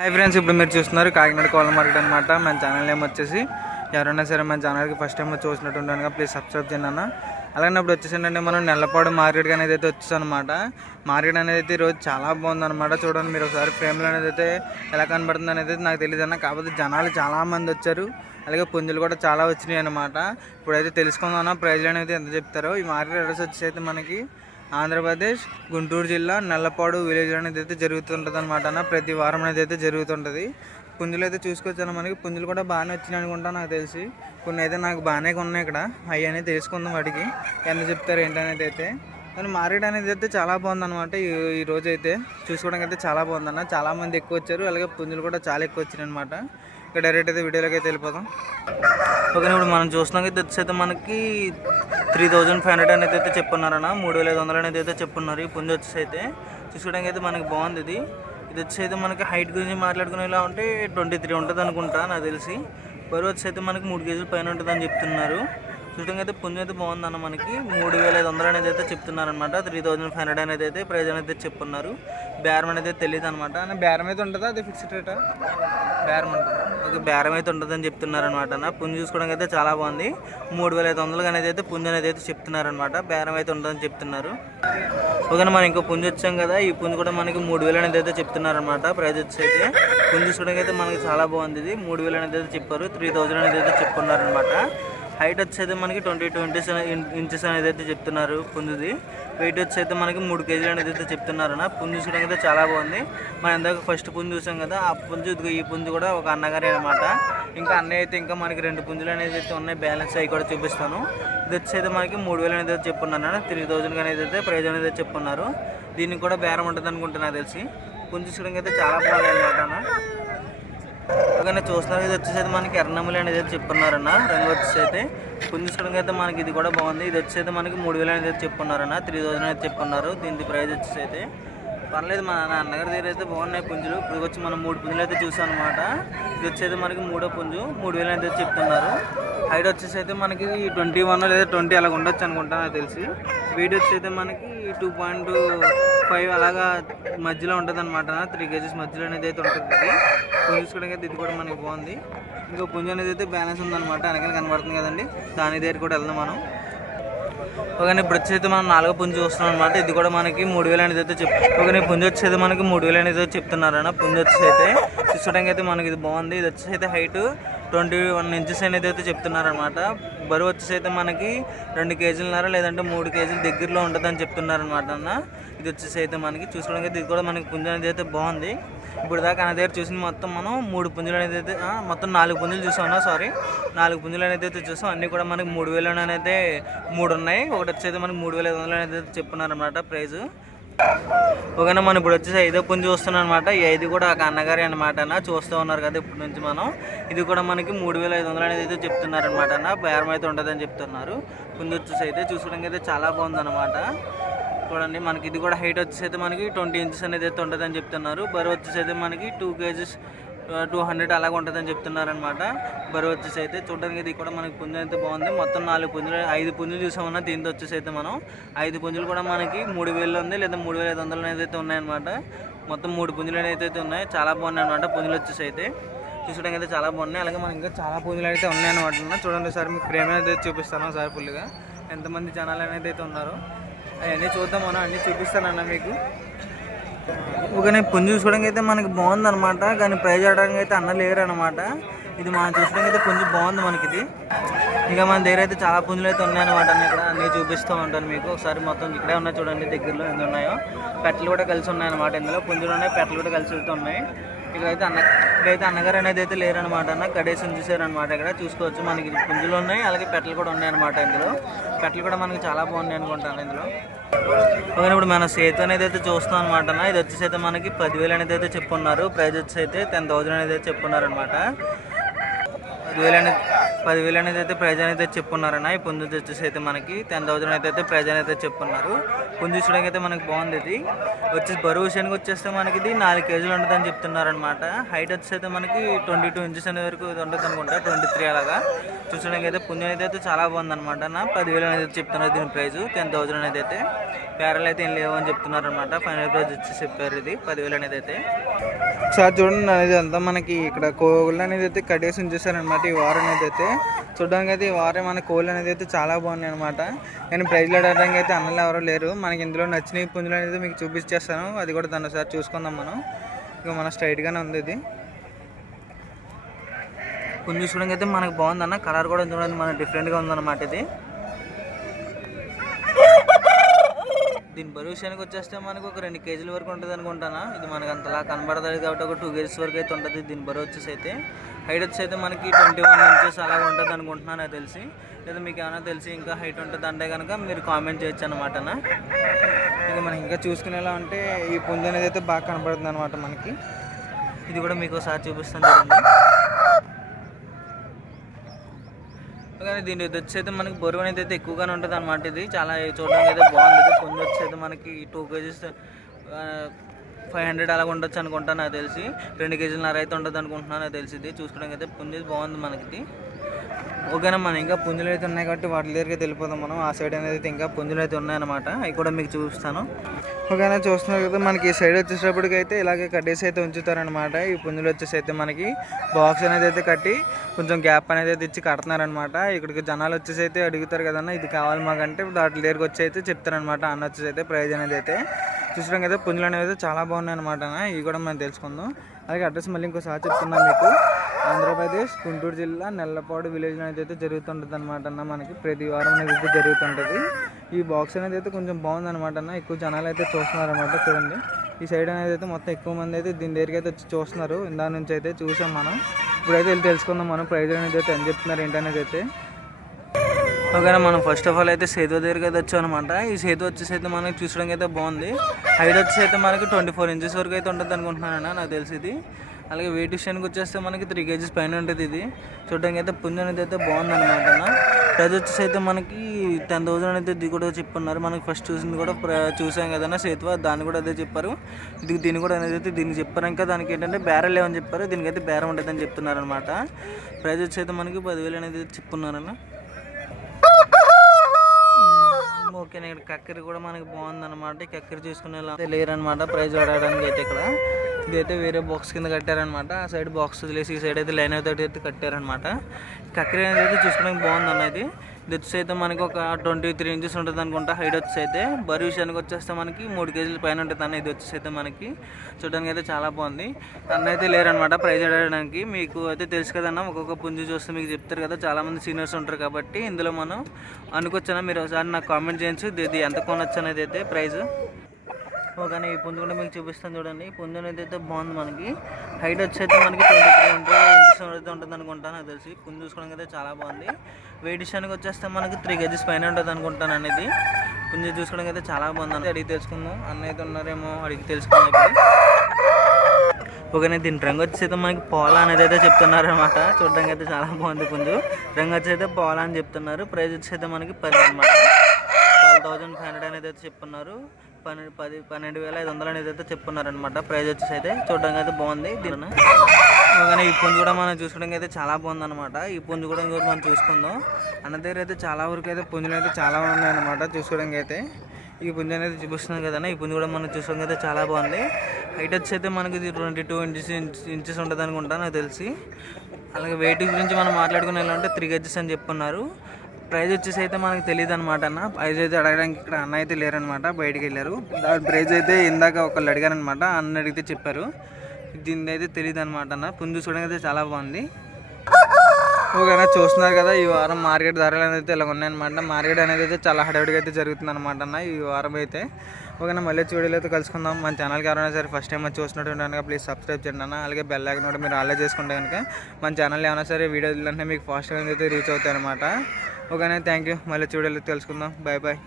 Hi friends ఇప్పుడు మీరు చూస్తున్నారు కాకినాడ కోళ్ళ మార్కెట్ అనమాట మన ఛానల్ నేమ్ వచ్చేసి ఎవరైనా సరే మన ఛానల్కి ఫస్ట్ టైం చూసినట్టు ఉంటాను ప్లీజ్ సబ్స్క్రైబ్ చేయండి అలాగే ఇప్పుడు వచ్చేసిందంటే మనం నెల్లపాడు మార్కెట్ అనేది అయితే వచ్చేసాం అనమాట మార్కెట్ అనేది అయితే ఈరోజు చాలా బాగుందన్నమాట చూడండి మీరు ఒకసారి ఫ్రేమ్లో అనేది అయితే ఎలా కనబడుతుంది అనేది అయితే నాకు తెలియదు అన్న. కాకపోతే జనాలు చాలా మంది వచ్చారు. అలాగే పుంజులు కూడా చాలా వచ్చినాయి అనమాట ఇప్పుడైతే తెలుసుకుందాం ప్రైజ్లు అనేది ఎంత చెప్తారో. ఈ మార్కెట్ అడ్రస్ వచ్చేసి అయితే మనకి ఆంధ్రప్రదేశ్ గుంటూరు జిల్లా నల్లపాడు విలేజ్ అనేది అయితే జరుగుతుంటుంది అనమాట అన్న. ప్రతి వారం అనేది అయితే జరుగుతుంటుంది. పుంజులు అయితే చూసుకొచ్చాను మనకి. పుంజులు కూడా బాగానే వచ్చినాయి అనుకుంటా నాకు తెలిసి. కొన్ని అయితే నాకు బాగానే ఉన్నాయి ఇక్కడ. అవి అనేది తెలుసుకుందాం వాటికి. ఎంత చెప్తారు ఏంటనేది అయితే. కానీ మార్కెట్ అనేది అయితే చాలా బాగుందన్నమాట ఈ ఈ రోజు అయితే. చూసుకోవడానికి అయితే చాలా బాగుందన్న. చాలామంది ఎక్కువ వచ్చారు. అలాగే పుంజులు కూడా చాలా ఎక్కువ వచ్చినాయి అనమాట ఇక డైరెక్ట్ అయితే వీడియోలోకి అయితే వెళ్ళిపోతాం ఓకే ఇప్పుడు మనం చూస్తున్నాం అయితే వచ్చి అయితే మనకి త్రీ థౌజండ్ ఫైవ్ హండ్రెడ్ అనేది అయితే చెప్పున్నారన్న మూడు వేల ఐదు వందలు అనేది అయితే చెప్పున్నారు. ఈ పుంజ వచ్చేసి అయితే చూసుకోవడానికి అయితే మనకి బాగుంది ఇది. ఇది వచ్చి అయితే మనకి హైట్ గురించి మాట్లాడుకునేలా ఉంటే ట్వంటీ త్రీ ఉంటుంది అనుకుంటా నాకు తెలిసి. బరువు వచ్చి అయితే మనకి మూడు కేజీల పైన ఉంటుంది అని చెప్తున్నారు. చూడడానికి అయితే పుంజు అయితే బాగుందన్న మనకి. మూడు వేల ఐదు వందలు అనేది అయితే చెప్తున్నారనమాట త్రీ థౌజండ్ ఫైవ్ హండ్రెడ్ అనేది అయితే ప్రైజ్ అనేది చెప్పున్నారు. బేరం అనేది తెలియదు అనమాట బేరం అయితే ఉంటుందా? అది ఫిక్స్డ్ రేటా బేరం ఉంటుంది? ఓకే బేరం అయితే ఉంటుందని చెప్తున్నారనమాట అన్న. పుంజు చూసుకోవడానికి అయితే చాలా బాగుంది. మూడు వేల ఐదు వందలు అనేది అయితే పుంజు అనేది అయితే చెప్తున్నారనమాట బేరం అయితే ఉంటుందని చెప్తున్నారు. ఓకే మనం ఇంకో పుంజు వచ్చాం కదా. ఈ పుంజు కూడా మనకి మూడు వేలు అనేది అయితే చెప్తున్నారు అనమాట ప్రైజ్ వచ్చి అయితే. పుంజు చూడడానికి అయితే మనకి చాలా బాగుంది ఇది. మూడు వేలు అనేది అయితే చెప్పారు. త్రీ థౌజండ్ అనేది అయితే చెప్పున్నారు అనమాట హైట్ వచ్చేది మనకి ట్వంటీ ట్వంటీ ఇంచెస్ అనేది అయితే చెప్తున్నారు పుంజుది. వెయిట్ వచ్చి అయితే మనకి మూడు కేజీలు అనేది అయితే చెప్తున్నారు అన్న పుంజు చూడడానికి అయితే చాలా బాగుంది. మనం ఇందాక ఫస్ట్ పుంజు చూసాం కదా ఆ పుంజు ఇదిగో ఈ పుంజు కూడా ఒక అన్నగారి అనమాట ఇంకా అన్నయ్య అయితే ఇంకా మనకి రెండు పుంజులు అనేది అయితే ఉన్నాయి. బ్యాలెన్స్ అవి కూడా చూపిస్తాను. ఇది వచ్చేది మనకి మూడు వేలు అనేది అయితే చెప్పున్నారు త్రీ థౌజండ్ అనేది అయితే ప్రైజ్ అనేది అయితే చెప్పున్నారు దీనికి కూడా బేరం ఉంటుంది అనుకుంటున్నా తెలిసి. పుంజు చూడడానికి అయితే చాలా బాగుంది అనమాట అలాగే చూస్తున్నారు. ఇది వచ్చేసి అయితే మనకి ఎర్రనమ్మలి అనేది అయితే చెప్పున్నారన్న. రంగు వచ్చేసి అయితే పుంజుకోవడానికి అయితే మనకి ఇది కూడా బాగుంది. ఇది వచ్చేసి మనకి మూడు వేలు అనేది చెప్పున్నారన్న. త్రీ థౌసండ్ అయితే చెప్పున్నారు. దీనికి ప్రైస్ వచ్చేసి అయితే పర్లేదు. మా అన్నగారి దగ్గర అయితే బాగున్నాయి పుంజులు. ఇప్పుడు వచ్చి మనం మూడు పుంజులు అయితే చూసాం అనమాట ఇది వచ్చేది మనకి మూడో పుంజు. మూడు వేలు అయితే చెప్తున్నారు. హైట్ వచ్చేసి అయితే మనకి ట్వంటీ వన్ లేదా ట్వంటీ అలాగ ఉండొచ్చు అనుకుంటా నాకు తెలిసి. వెయిట్ వచ్చి మనకి టూ పాయింట్ ఫైవ్ అలాగా మధ్యలో ఉంటుంది అనమాట త్రీ కేజీస్ మధ్యలో అనేది అయితే ఉంటుంది. ఇది పుంజు అయితే ఇది కూడా మనకి బాగుంది. ఇంకో పుంజు అనేది అయితే బ్యాలెన్స్ ఉందన్నమాట. వెనకాల కనబడుతుంది కదండి. దాని దగ్గర కూడా వెళ్దాం మనం. ఒకని ఇప్పుడు వచ్చేది మనం నాలుగో పుంజు చూస్తున్నాం అనమాట ఇది కూడా మనకి మూడు వేలు అనేది అయితే చెప్ ఒకని పుంజు వచ్చేది మనకి మూడు వేలు అనేది చెప్తున్నారన్న పుంజు వచ్చేసి అయితే చూసుకోవడానికి అయితే మనకి ఇది బాగుంది. ఇది వచ్చేసి అయితే హైట్ ట్వంటీ వన్ ఇంచెస్ అనేది అయితే చెప్తున్నారనమాట బరువు వచ్చేసి అయితే మనకి రెండు కేజీలన్నర లేదంటే మూడు కేజీల దగ్గరలో ఉంటుందని చెప్తున్నారనమాట అన్న. ఇది వచ్చేసి అయితే మనకి చూసుకోవడానికి ఇది కూడా మనకి పుంజు అనేది అయితే బాగుంది. ఇప్పుడు దాకా నా దగ్గర చూసిన మొత్తం మనం మూడు పుంజులు అనేది అయితే మొత్తం నాలుగు పుంజులు చూసాం సారీ నాలుగు పుంజులు అనేది అయితే చూసాం. అన్నీ కూడా మనకి మూడు వేలు అనేది మూడు ఉన్నాయి. ఒకటి వచ్చేది మనకి మూడు వేల ఐదు వందలు అనేది అయితే ప్రైజు. ఓకేనా మనం ఇప్పుడు వచ్చేసి ఐదో పుంజు చూస్తున్నాం అనమాట ఈ ఐదు కూడా ఒక అన్నగారి అనమాట అన్న. చూస్తూ ఉన్నారు కదా ఇప్పటి నుంచి మనం. ఇది కూడా మనకి మూడు వేల ఐదు వందలు అనేది అయితే చెప్తున్నారు అనమాట అన్న. బేరం అయితే ఉంటుందని చెప్తున్నారు. పుంజు వచ్చేసి అయితే చూసుకోవడానికి అయితే చాలా బాగుందన్నమాట. చూడండి మనకి ఇది కూడా హైట్ వచ్చేసి అయితే మనకి ట్వంటీ ఇంచెస్ అనేది అయితే ఉంటుందని చెప్తున్నారు. బరువు వచ్చేసి అయితే మనకి టూ కేజీస్ టూ హండ్రెడ్ అలాగ ఉంటుందని చెప్తున్నారనమాట బరువు వచ్చేసి అయితే చూడడానికి ఇది కూడా మనకి పుంజు అయితే బాగుంది. మొత్తం నాలుగు పుంజులు ఐదు పుంజులు చూసామన్నా దీంతో వచ్చేసి అయితే మనం ఐదు పుంజులు కూడా మనకి మూడు వేలు ఉంది లేదా మూడు వేల ఐదు వందలు అయితే ఉన్నాయన్నమాట. మొత్తం మూడు పుంజులు అయితే ఉన్నాయి. చాలా బాగున్నాయి అనమాట పుంజులు వచ్చేసి అయితే. చూసడానికి అయితే చాలా బాగున్నాయి. అలాగే మనకి ఇంకా చాలా పుంజులు అయితే ఉన్నాయి అనమాట చూడండి సార్ మీకు ఫ్రేమ్ అయితే చూపిస్తాను సార్ ఫుల్గా. ఎంతమంది జనాలు అనేది అయితే ఉన్నారో. అవన్నీ చూద్దాం మనం అన్నీ చూపిస్తానన్నా మీకు. కానీ పుంజు చూసుకోవడానికి అయితే మనకి బాగుంది అనమాట కానీ ప్రైజ్ ఆడడానికి అయితే అన్న లేరు అనమాట ఇది మనం చూసుకోవడానికి అయితే పుంజు బాగుంది మనకి ఇది ఇక మన దగ్గర అయితే చాలా పుంజులు అయితే ఉన్నాయన్నమాట ఇక్కడ అన్నీ చూపిస్తూ ఉంటాను మీకు. ఒకసారి మొత్తం ఇక్కడే ఉన్నాయి చూడండి దగ్గరలో ఎన్ని ఉన్నాయో. పెట్టలు కూడా కలిసి ఉన్నాయన్నమాట ఇందులో. పుంజులు ఉన్నాయి పెట్టలు కూడా కలిసి వెళ్తూ ఉన్నాయి. ఇక్కడైతే అన్న ఇక్కడైతే అన్నగారు అనేది అయితే లేరనమాట అన్న. కడేసి ఉంచేసారనమాట ఇక్కడ. చూసుకోవచ్చు మనకి పుంజులు ఉన్నాయి అలాగే పెట్టలు కూడా ఉన్నాయన్నమాట ఇందులో. పెట్టలు కూడా మనకి చాలా బాగున్నాయి అనుకుంటాను ఇందులో. ఓకే ఇప్పుడు మన సేతు అనేది అయితే చూస్తాం అనమాట ఇది వచ్చేసి అయితే మనకి పదివేలు అనేది అయితే చెప్పున్నారు. ప్రైజ్ వచ్చేసి అయితే టెన్ థౌసండ్ అనేది అయితే చెప్పున్నారు అనమాట పదివేలు అనేది పదివేలు అనేది అయితే ప్రైజ్ అనేది చెప్పున్నారన్న. ఈ పుంజు వచ్చేసి అయితే మనకి టెన్ థౌసండ్ అయితే అయితే ప్రైజ్ అనేది అయితే చెప్పున్నారు. పుంజు చూడడానికి అయితే మనకి బాగుంది ఇది. వచ్చేసి బరువు విషయానికి వచ్చేస్తే మనకి ఇది నాలుగు కేజీలు ఉంటుందని చెప్తున్నారనమాట హైట్ వచ్చేసి అయితే మనకి ట్వంటీ టూ ఇంచెస్ అనే వరకు ఇది ఉంటుంది అనుకుంటా ట్వంటీ త్రీ అలాగా. చూసడానికి అయితే పుంజు అనేది అయితే చాలా బాగుందన్నమాట నా పదివేలు అనేది చెప్తున్నారు దీని ప్రైస్ టెన్ థౌసండ్ అనేది అయితే. పేరలు అయితే ఏం లేవు అని చెప్తున్నారు అనమాట ఫైనల్ ప్రైజ్ వచ్చి చెప్పారు ఇది పదివేలు అనేది అయితే. ఒకసారి చూడండి అనేది అంతా మనకి ఇక్కడ కోళ్ళు అనేది అయితే కట్టేసి ఉంచేసారనమాట ఈ వారం అనేది అయితే చూడడానికి అయితే ఈ వారం మన కోళ్ళు అనేది అయితే చాలా బాగున్నాయి అనమాట నేను ప్రైజ్లు అడగడానికి అయితే అన్నలు ఎవరో లేరు. మనకి ఇందులో నచ్చిన పుంజులు అనేది మీకు చూపించేస్తాను. అది కూడా దాన్ని ఒకసారి చూసుకుందాం మనం. ఇక మన స్ట్రైట్గానే ఉంది ఇది. పుంజు చూడడానికి అయితే మనకు బాగుందన్న. కలర్ కూడా చూడండి మనకు డిఫరెంట్గా ఉందన్నమాట ఇది. దీని బరువు విషయానికి వచ్చేస్తే మనకు ఒక రెండు కేజీల వరకు ఉంటుంది అనుకుంటానా. ఇది మనకు అంతలా కనబడదు కాబట్టి ఒక టూ కేజీస్ వరకు అయితే ఉంటుంది దీని బరువు వచ్చేసి అయితే. హైట్ వచ్చి అయితే మనకి ట్వంటీ వన్ ఇంచెస్ అలా ఉంటుంది అనుకుంటున్నాను నాకు తెలిసి. లేదా మీకు ఏమైనా తెలిసి ఇంకా హైట్ ఉంటుంది అంటే కనుక మీరు కామెంట్ చేయొచ్చు అనమాట ఇది మనం ఇంకా చూసుకునేలా ఉంటే ఈ పుంజు అనేది అయితే బాగా కనబడుతుంది అనమాట మనకి. ఇది కూడా మీకు ఒకసారి చూపిస్తాను చూడండి. కానీ దీని వచ్చి అయితే మనకి బరువు అనేది అయితే ఎక్కువగానే ఉంటుంది అనమాట ఇది. చాలా చూడడానికి అయితే బాగుంటుంది కొంచెం పుంజు వచ్చి అయితే మనకి టూ కేజీస్ ఫైవ్ హండ్రెడ్ అలా ఉండొచ్చు అనుకుంటాను నాకు తెలిసి. రెండు కేజీలన్నర అయితే ఉండదు అనుకుంటున్నాను నాకు తెలిసి ఇది. చూసుకోవడానికి అయితే పుంజు బాగుంది మనకి ఓకేనా మనం ఇంకా పుంజులు అయితే ఉన్నాయి కాబట్టి వాటి దగ్గరికి వెళ్ళిపోదాం మనం. ఆ సైడ్ అనేది అయితే ఇంకా పుంజులు అయితే ఉన్నాయన్నమాట. అవి కూడా మీకు చూపిస్తాను. ఓకేనా చూస్తున్నారు కదా మనకి ఈ సైడ్ వచ్చేటప్పటికి అయితే ఇలాగే కట్టేసి అయితే ఉంచుతారనమాట ఈ పుంజులు వచ్చేసి అయితే మనకి బాక్స్ అనేది అయితే కట్టి కొంచెం గ్యాప్ అనేది అయితే ఇచ్చి కడుతున్నారనమాట ఇక్కడికి జనాలు వచ్చేసి అయితే అడుగుతారు కదన్నా ఇది కావాలి మాకంటే వాటి దగ్గరికి వచ్చి అయితే చెప్తారనమాట అన్న వచ్చేసి అయితే ప్రైజ్ అనేది అయితే. చూసడానికి కదా పుంజులు అనేవి అయితే చాలా బాగున్నాయి అనమాట ఇవి కూడా మనం తెలుసుకుందాం. అలాగే అడ్రస్ మళ్ళీ ఇంకోసారి చెప్తున్నాను మీకు. ఆంధ్రప్రదేశ్ గుంటూరు జిల్లా నెల్లపాడు విలేజ్ అనేది అయితే జరుగుతుంటుంది అనమాట అన్న. మనకి ప్రతి వారం అనేది అయితే జరుగుతుంటుంది. ఈ బాక్స్ అనేది అయితే కొంచెం బాగుంది అనమాట అన్న. ఎక్కువ జనాలు అయితే చూస్తున్నారు అనమాట చూడండి. ఈ సైడ్ అనేది అయితే మొత్తం ఎక్కువ మంది అయితే దీని దగ్గరికి అయితే వచ్చి చూస్తున్నారు. ఇందా నుంచి అయితే చూసాం మనం. ఇప్పుడైతే వెళ్ళి తెలుసుకుందాం మనం ప్రైజ్ అనేది అయితే ఎంత చెప్తున్నారు ఏంటనేది అయితే. ఓకేనా మనం ఫస్ట్ ఆఫ్ ఆల్ అయితే సేతు దగ్గరికి అయితే వచ్చాం అనమాట ఈ సేతు వచ్చేసి అయితే మనకి చూసడానికి అయితే బాగుంది. హైట్ వచ్చేసి అయితే మనకి ట్వంటీ ఫోర్ ఇంచెస్ వరకు అయితే ఉంటుంది అనుకుంటున్నాను నాకు తెలిసి ఇది. అలాగే వెయిట్ విషయానికి వచ్చేస్తే మనకి త్రీ కేజీస్ పైన ఉంటుంది ఇది. చూడడానికి అయితే పుంజ అనేది అయితే బాగుంది అనమాట ప్రైజ్ వచ్చేసి అయితే మనకి టెన్ థౌసండ్ అనేది ఇది కూడా చెప్పున్నారు. మనకి ఫస్ట్ చూసింది కూడా చూసాం కదన్నా సేతువ? దాన్ని కూడా అదే చెప్పారు. ఇది దీన్ని కూడా అనేది అయితే దీనికి చెప్పారు ఇంకా దానికి ఏంటంటే బేరం లేవని చెప్పారు. దీనికి అయితే బేరం ఉంటుందని చెప్తున్నారు ప్రైజ్ వచ్చి అయితే మనకి పదివేలు అనేది చెప్పున్నారన్న. ఓకే ఇక్కడ కక్కరి కూడా మనకి బాగుంది అనమాట కక్కరి చూసుకునే లేరనమాట ప్రైజ్ ఆడడానికి అయితే ఇక్కడ. ఇదైతే వేరే బాక్స్ కింద కట్టారనమాట ఆ సైడ్ బాక్స్ వదిలేసి ఈ సైడ్ అయితే లైన్ అయితే అయితే కట్టారనమాట కక్కరి అనేది అయితే చూసుకోవడానికి బాగుంది అన్నది ఇది అయితే మనకి ఒక ట్వంటీ త్రీ ఇంచెస్ ఉంటుంది అనుకుంటా. హైట్ వచ్చేసి అయితే బరువు విషయానికి వచ్చేస్తే మనకి మూడు కేజీల పైన ఉంటుంది అన్న ఇది వచ్చేసి అయితే మనకి. చూడడానికి అయితే చాలా బాగుంది. అన్న అయితే లేరనమాట ప్రైజ్ అడగడానికి. మీకు అయితే తెలుసు కదన్న ఒక్కొక్క పుంజు చూస్తే మీకు చెప్తారు కదా చాలామంది సీనియర్స్ ఉంటారు కాబట్టి ఇందులో మనం అనుకొచ్చానా మీరు ఒకసారి నాకు కామెంట్ చేయొచ్చు ఇది ఎంత కొనొచ్చు అనేది అయితే ప్రైజ్ ఓకే ఈ పుంజు కూడా మీకు చూపిస్తాను చూడండి. ఈ పుంజు అనేది అయితే బాగుంది మనకి. హైట్ వచ్చి అయితే మనకి ట్వంటీ త్రీ ఉంటుంది అయితే ఉంటుంది అనుకుంటాను నాకు తెలిసి. పుంజు చూసుకోవడానికి అయితే చాలా బాగుంది. వెయిట్ విషయానికి వచ్చేస్తే మనకి త్రీ కేజీస్ పైన ఉంటుంది అనుకుంటాను అనేది. పుంజు చూసుకోవడానికి అయితే చాలా బాగుంది అడిగి తెలుసుకుందాం. అన్న అయితే ఉన్నారేమో అడిగి తెలుసుకుందాం ఇప్పుడు. ఓకే దీని రంగు వచ్చి అయితే మనకి పోలా అనేది అయితే చెప్తున్నారు అనమాట చూడడానికి అయితే చాలా బాగుంది పుంజు. రంగు వచ్చి అయితే పోలా అని చెప్తున్నారు. ప్రైజ్ వచ్చి అయితే మనకి పది అనమాట ట్వెల్వ్ థౌజండ్ ఫైవ్ హండ్రెడ్ అనేది అయితే చెప్తున్నారు. పన్నెండు పది పన్నెండు వేల ఐదు వందలు అనేది అయితే చెప్పున్నారనమాట ప్రైజ్ వచ్చేసి అయితే చూడడానికి అయితే బాగుంది దీని కానీ ఈ పుంజు కూడా మనం చూసుకోవడానికి అయితే చాలా బాగుంది అనమాట ఈ పుంజు కూడా ఇంకోటి మనం చూసుకుందాం. అన్న దగ్గర అయితే చాలా వరకు అయితే పుంజులు అయితే చాలా ఉన్నాయి అనమాట చూసుకోవడానికి అయితే. ఈ పుంజు అనేది చూపిస్తుంది కదా ఈ పుంజు కూడా మనం చూసుకోవడానికి అయితే చాలా బాగుంది. హైట్ వచ్చి అయితే మనకి ఇది ట్వంటీ టూ ఇంచెస్ ఇంచెస్ ఉంటుంది అనుకుంటా నాకు తెలిసి. అలాగే వెయిట్ గురించి మనం మాట్లాడుకునే అంటే త్రీ గెజెస్ అని చెప్పున్నారు ప్రైజ్ వచ్చేసి అయితే మనకు తెలియదు అనమాట అన్న. ప్రైజ్ అయితే అడగడానికి ఇక్కడ అన్న అయితే లేరనమాట బయటికి వెళ్ళారు. దాని ప్రైజ్ అయితే ఇందాక ఒకళ్ళు అడిగారనమాట అన్న అడిగితే చెప్పారు. దీని అయితే తెలియదు అనమాట అన్న. పుంజు చూడడానికి అయితే చాలా బాగుంది. ఓకేనా చూస్తున్నారు కదా ఈ వారం మార్కెట్ ధరలు అనేది ఇలా ఉన్నాయన్నమాట. మార్కెట్ అనేది అయితే చాలా హడావిడిగా అయితే జరుగుతుంది అనమాట అన్న ఈ వారం అయితే. ఓకేనా మళ్ళీ వీడియోలో అయితే కలుసుకుందాం. మన ఛానల్కి ఎవరైనా సరే ఫస్ట్ టైం వచ్చి చూసినట్టు కనుక ప్లీజ్ సబ్స్క్రైబ్ చేయండి అన్న. అలాగే బెల్ ఐకన్ కూడా మీరు ఆల్రెడీ చేసుకుంటే కనుక మన ఛానల్ ఏమైనా సరే వీడియోలు అంటే మీకు ఫాస్ట్గా అయితే రీచ్ అవుతాయి అనమాట ఓకేనా? థ్యాంక్ యూ మళ్ళీ చూడాలి తెలుసుకుందాం. Bye bye